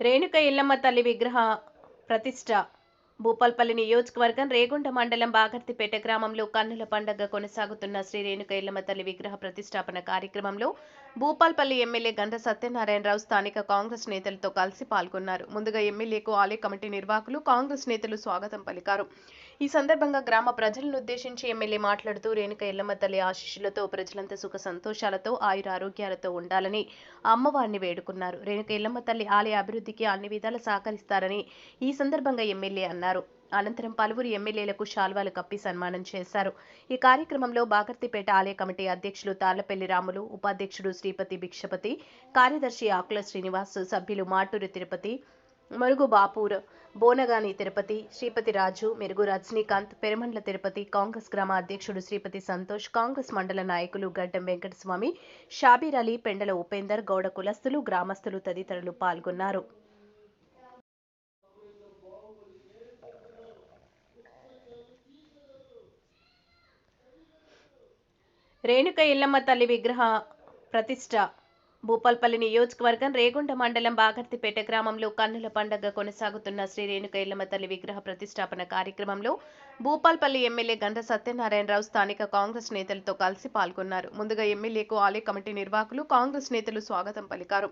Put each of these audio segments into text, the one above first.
రేణుక ఎల్లమ్మ తల్లి విగ్రహ ప్రతిష్ట. భూపాల్పల్లి నియోజకవర్గం రేగుంట మండలం బాగర్తిపేట గ్రామంలో కన్నుల పండగ కొనసాగుతున్న శ్రీ రేణుక ఎల్లమ్మ తల్లి విగ్రహ ప్రతిష్టాపన కార్యక్రమంలో భూపాల్పల్లి ఎమ్మెల్యే గంట సత్యనారాయణరావు స్థానిక కాంగ్రెస్ నేతలతో కలిసి పాల్గొన్నారు. ముందుగా ఎమ్మెల్యేకు ఆలయ కమిటీ నిర్వాహకులు కాంగ్రెస్ నేతలు స్వాగతం పలికారు. ఈ సందర్భంగా గ్రామ ప్రజలను ఉద్దేశించి ఎమ్మెల్యే మాట్లాడుతూ రేణుక ఎల్లమ్మ తల్లి ఆశీస్సులతో ప్రజలంతా సుఖ సంతోషాలతో ఆయుర ఆరోగ్యాలతో ఉండాలని అమ్మవారిని వేడుకున్నారు. రేణుక ఎల్లమ్మ తల్లి ఆలయ అభివృద్ధికి అన్ని విధాలు సహకరిస్తారని ఈ సందర్భంగా ఎమ్మెల్యే అన్నారు. అనంతరం పలువురు ఎమ్మెల్యేలకు శాల్వాలు కప్పి సన్మానం చేశారు. ఈ కార్యక్రమంలో బాగర్తిపేట ఆలయ కమిటీ అధ్యక్షులు తాళ్ళపల్లి రాములు ఉపాధ్యక్షుడు శ్రీపతి భిక్షపతి కార్యదర్శి ఆకుల శ్రీనివాస్ సభ్యులు మాటూరి తిరుపతి మరుగు బాపూర్ బోనగాని తిరుపతి శ్రీపతి రాజు మెరుగు రజనీకాంత్ పెరమండ్ల తిరుపతి కాంగ్రెస్ గ్రామ అధ్యక్షుడు శ్రీపతి సంతోష్ కాంగ్రెస్ మండల నాయకులు గడ్డం వెంకటస్వామి షాబీర్ అలీ పెండల ఉపేందర్ గౌడ కులస్తులు గ్రామస్తులు తదితరులు పాల్గొన్నారు. రేణుక ఇల్లమ్మ తల్లి విగ్రహ ప్రతిష్ట భూపాల్పల్లి నియోజకవర్గం రేగుంట మండలం బాగర్తిపేట గ్రామంలో కన్నుల పండగ కొనసాగుతున్న శ్రీ రేణుక ఎల్లమ్మ తల్లి విగ్రహ ప్రతిష్టాపన కార్యక్రమంలో భూపాల్పల్లి ఎమ్మెల్యే గంట సత్యనారాయణరావు స్థానిక కాంగ్రెస్ నేతలతో కలిసి పాల్గొన్నారు. ముందుగా ఎమ్మెల్యేకు ఆలయ కమిటీ నిర్వాహకులు కాంగ్రెస్ నేతలు స్వాగతం పలికారు.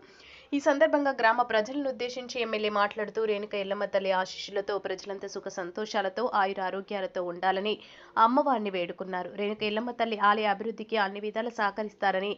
ఈ సందర్భంగా గ్రామ ప్రజలను ఉద్దేశించి ఎమ్మెల్యే మాట్లాడుతూ రేణుక ఎల్లమ్మ తల్లి ఆశీస్సులతో ప్రజలంతా సుఖ సంతోషాలతో ఆయుర ఆరోగ్యాలతో ఉండాలని అమ్మవారిని వేడుకున్నారు. రేణుక ఎల్లమ్మ తల్లి ఆలయ అభివృద్ధికి అన్ని విధాలు సహకరిస్తారని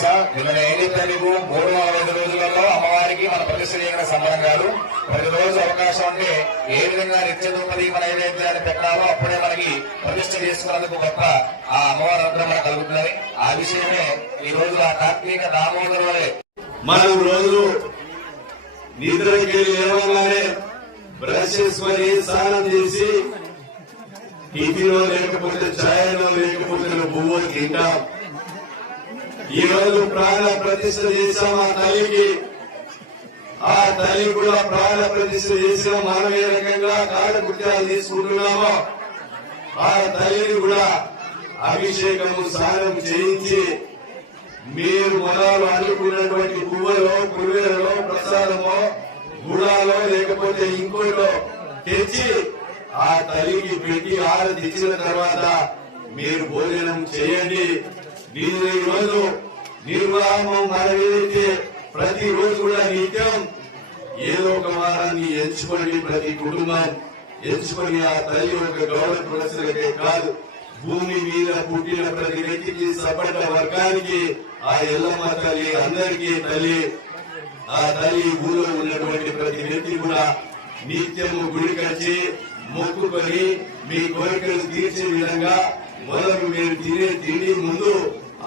ప్రతిష్టలు నిన్న ఏడు మూడు ఐదు రోజులలో అమ్మవారికి మన ప్రతిష్ట చేయడం సంబరం కాదు. ప్రతి రోజు అవకాశం ఉంటే ఏ విధంగా నిత్య దుమ్మది మన ఏదైతే పెట్టాలో అప్పుడే మనకి ప్రతిష్ట చేసుకున్నందుకు గొప్ప ఆ అమ్మవారి అనుగ్రహం మనకు కలుగుతుందని ఆ విషయమే ఈ రోజు ఆ కార్తీక దామోదరు వలె మనం రోజు నిద్రకి లేవగానే బ్రష్ చేసుకొని స్నానం చేసి టిఫిన్లో లేకపోతే ఛాయలో లేకపోతే నువ్వు తింటాం ఈ రోజు ప్రాణ ప్రతిష్ఠ చేసాం ఆ తల్లికి. ఆ తల్లి కూడా ప్రాణ ప్రతిష్ట చేసిన మనం ఏ రకంగా కాలకృత్యాలు తీసుకుంటున్నామో. ఆ తల్లిని కూడా అభిషేకము స్నానం చేయించి మీరు మొదలు అందుకున్నటువంటి పువ్వులో పువ్వులలో ప్రసాదమో గుడాలో లేకపోతే ఇంకోటిలో తెచ్చి ఆ తల్లికి పెట్టి ఆరతి ఇచ్చిన తర్వాత మీరు భోజనం చేయండి. మీరు ఈ రోజు నిర్వాహం మనమేదైతే ప్రతి రోజు కూడా నిత్యం ఏదో ఒక వారాన్ని ఎంచుకొని ప్రతి కుటుంబం ఎంచుకొని ఆ తల్లి ఒక గౌరవ ప్రదర్శనకే కాదు భూమి మీద పుట్టిన ప్రతి వ్యక్తికి సపట్ల వర్గానికి ఆ ఎల్లమ్మ తల్లి అందరికీ తల్లి ఆ తల్లి ఊళ్ళో ఉన్నటువంటి ప్రతి వ్యక్తి కూడా నిత్యము గుడికొచ్చి మొక్కుకొని మీ కోరికలు తీర్చే విధంగా మొదలు మీరు తినే తిండి ముందు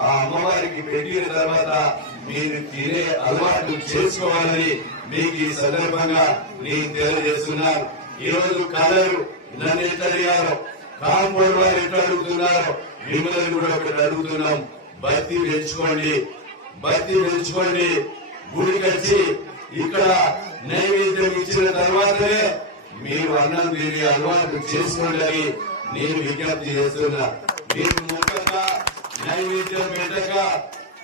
ఆ అమ్మవారికి పెట్టిన తర్వాత మీరు తినే అలవాటు చేసుకోవాలని మీకు ఈ సందర్భంగా నేను తెలియజేస్తున్నాను. ఈ రోజు కలరు నన్ను ఎట్లా అడిగారు కాంపౌండ్ వారు ఎట్లా అడుగుతున్నారు మిమ్మల్ని కూడా ఒకటి అడుగుతున్నాం. భక్తి పెంచుకోండి భక్తి పెంచుకోండి. గుడికి వచ్చి ఇక్కడ నైవేద్యం ఇచ్చిన తర్వాతనే మీరు అన్నం తిరిగి అలవాటు చేసుకోండి నేను విజ్ఞప్తి చేస్తున్నా. మీరు నైవేద్యం పెట్టక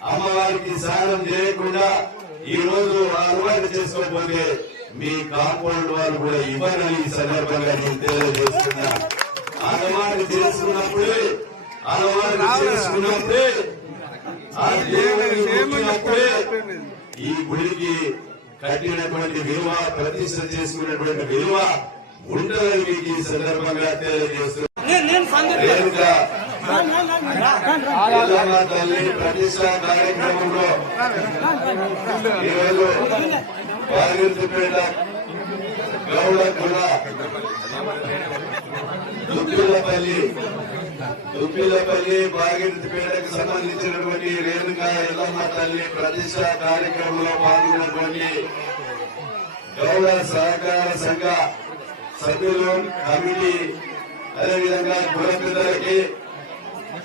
అమ్మవారికి స్నానం చేయకుండా ఈ రోజు అలవాటు చేసుకోకపోతే మీ కాంపౌండ్ వాళ్ళు కూడా ఇవ్వరని ఈ సందర్భంగా నేను తెలియజేస్తున్నా అలవాటు చేసుకున్నప్పుడే అలవాటు చేసుకున్నప్పుడే ఆ ఈ గుడికి కట్టినటువంటి విలువ ప్రతిష్ట చేసుకున్నటువంటి విలువ ఉంటుందని మీకు ఈ సందర్భంగా తెలియజేస్తున్నా తల్లి ప్రతిష్ట కార్యక్రమంలో ఈరోజు వారిపేట గౌడ కుల దుప్పిలపల్లి దుప్పిలపల్లి బాగిరిపేటకు సంబంధించినటువంటి రేణుకా ఎల్లమ్మ తల్లి ప్రతిష్ట కార్యక్రమంలో పాల్గొన్నటువంటి గౌడ సహకార సంఘ సభ్యులు కమిటీ అదేవిధంగా గురపిల్లలకి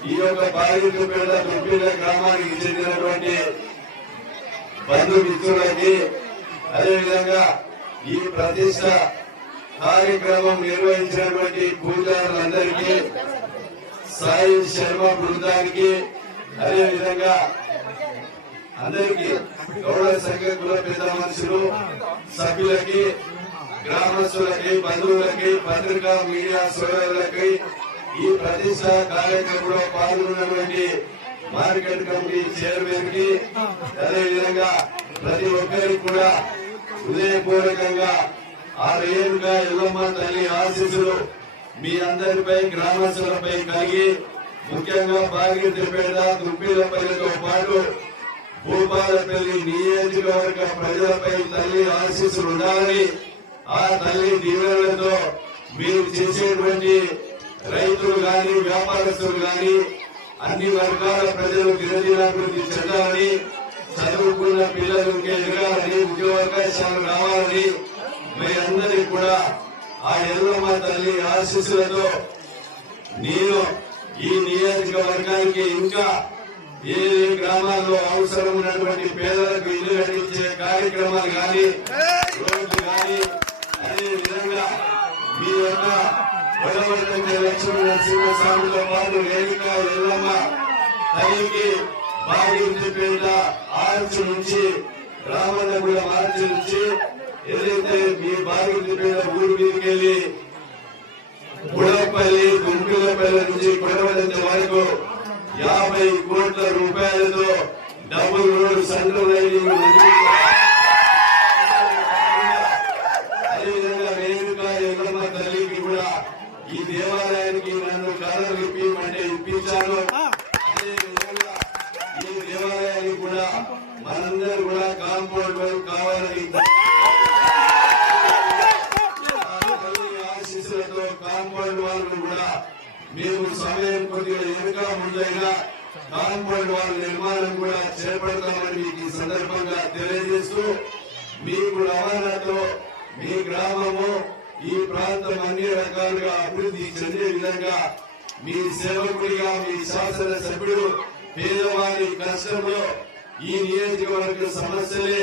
ఈ యొక్క బాగిరిపేట దుప్పిల గ్రామానికి చెందినటువంటి బంధుమిత్రులకి అదేవిధంగా ఈ ప్రతిష్ట కార్యక్రమం నిర్వహించినటువంటి పూజారులందరికీ సాయి శర్మ బృందానికి అదేవిధంగా అందరికీ గౌడ సంఘ కుల పెద్ద మనుషులు సభ్యులకి గ్రామస్తులకి బంధువులకి పత్రికా మీడియా సోదరులకి ఈ ప్రతిష్ట కార్యక్రమంలో పాల్గొన్నటువంటి మార్కెట్ కమిటీ చైర్మన్కి అదేవిధంగా ప్రతి ఒక్కరికి కూడా హృదయపూర్వకంగా ఆ రేణుగా ఎల్లమ్మ తల్లి ఆశీస్సులు మీ అందరిపై గ్రామస్తులపై కలిగి ముఖ్యంగా బాగిరిపేట దుప్పిలపల్లితో పాటు భూపాలపల్లి నియోజకవర్గ ప్రజలపై తల్లి ఆశీస్సులు ఉండాలని ఆ తల్లి దీవెనలతో మీరు చేసేటువంటి రైతులు గాని వ్యాపారస్తులు గాని అన్ని వర్గాల ప్రజలు దినదినాభివృద్ధి చెందాలని చదువుకున్న పిల్లలు ఎదగాలని ఉద్యోగావకాశాలు రావాలని మీ అందరికీ కూడా ఆ ఎల్లమ్మ తల్లి ఆశీస్సులతో నేను ఈ నియోజకవర్గానికి ఇంకా ఏ గ్రామాల్లో అవసరం ఉన్నటువంటి పేదలకు ఇల్లు కట్టించే కార్యక్రమాలు కానీ రోజు కానీ అదే విధంగా మీ యొక్క వడవడతంగా లక్ష్మీ నరసింహస్వామితో పాటు రేణుక ఎల్లమ్మ తల్లికి బాగిరిపేట ఆర్చి నుంచి రామన్నగూడ ఆర్చి నుంచి ఏదైతే మీ బాగిరిపేట ఊరు మీదకి వెళ్ళి గుడపల్లి గుంపులపల్లి నుంచి కొడవలంత వరకు యాభై కోట్ల రూపాయలతో డబుల్ రోడ్ సెంట్రల్ రైలింగ్ అదేవిధంగా రేణుక ఎల్లమ్మ తల్లికి కూడా ఈ దేవాలయానికి నన్ను కలర్ ఇప్పించమంటే ఇప్పించాను అదేవిధంగా ఈ దేవాలయానికి కూడా మనందరూ కూడా కాంపౌండ్ వాళ్ళు కావాలని ఆ తల్లి ఆశీస్సులతో కాంపౌండ్ వాళ్ళు కూడా మేము సమయం కొద్దిగా ఎనుక ముందైనా కాంపౌండ్ వాళ్ళ నిర్మాణం కూడా చేపడతామని మీకు ఈ సందర్భంగా తెలియజేస్తూ మీకు రవాణాతో మీ గ్రామము ఈ ప్రాంతం అన్ని రకాలుగా అభివృద్ధి చెందే విధంగా మీ సేవకుడిగా మీ శాసన సభ్యుడు పేదవారి కష్టంలో ఈ నియోజకవర్గ సమస్యలే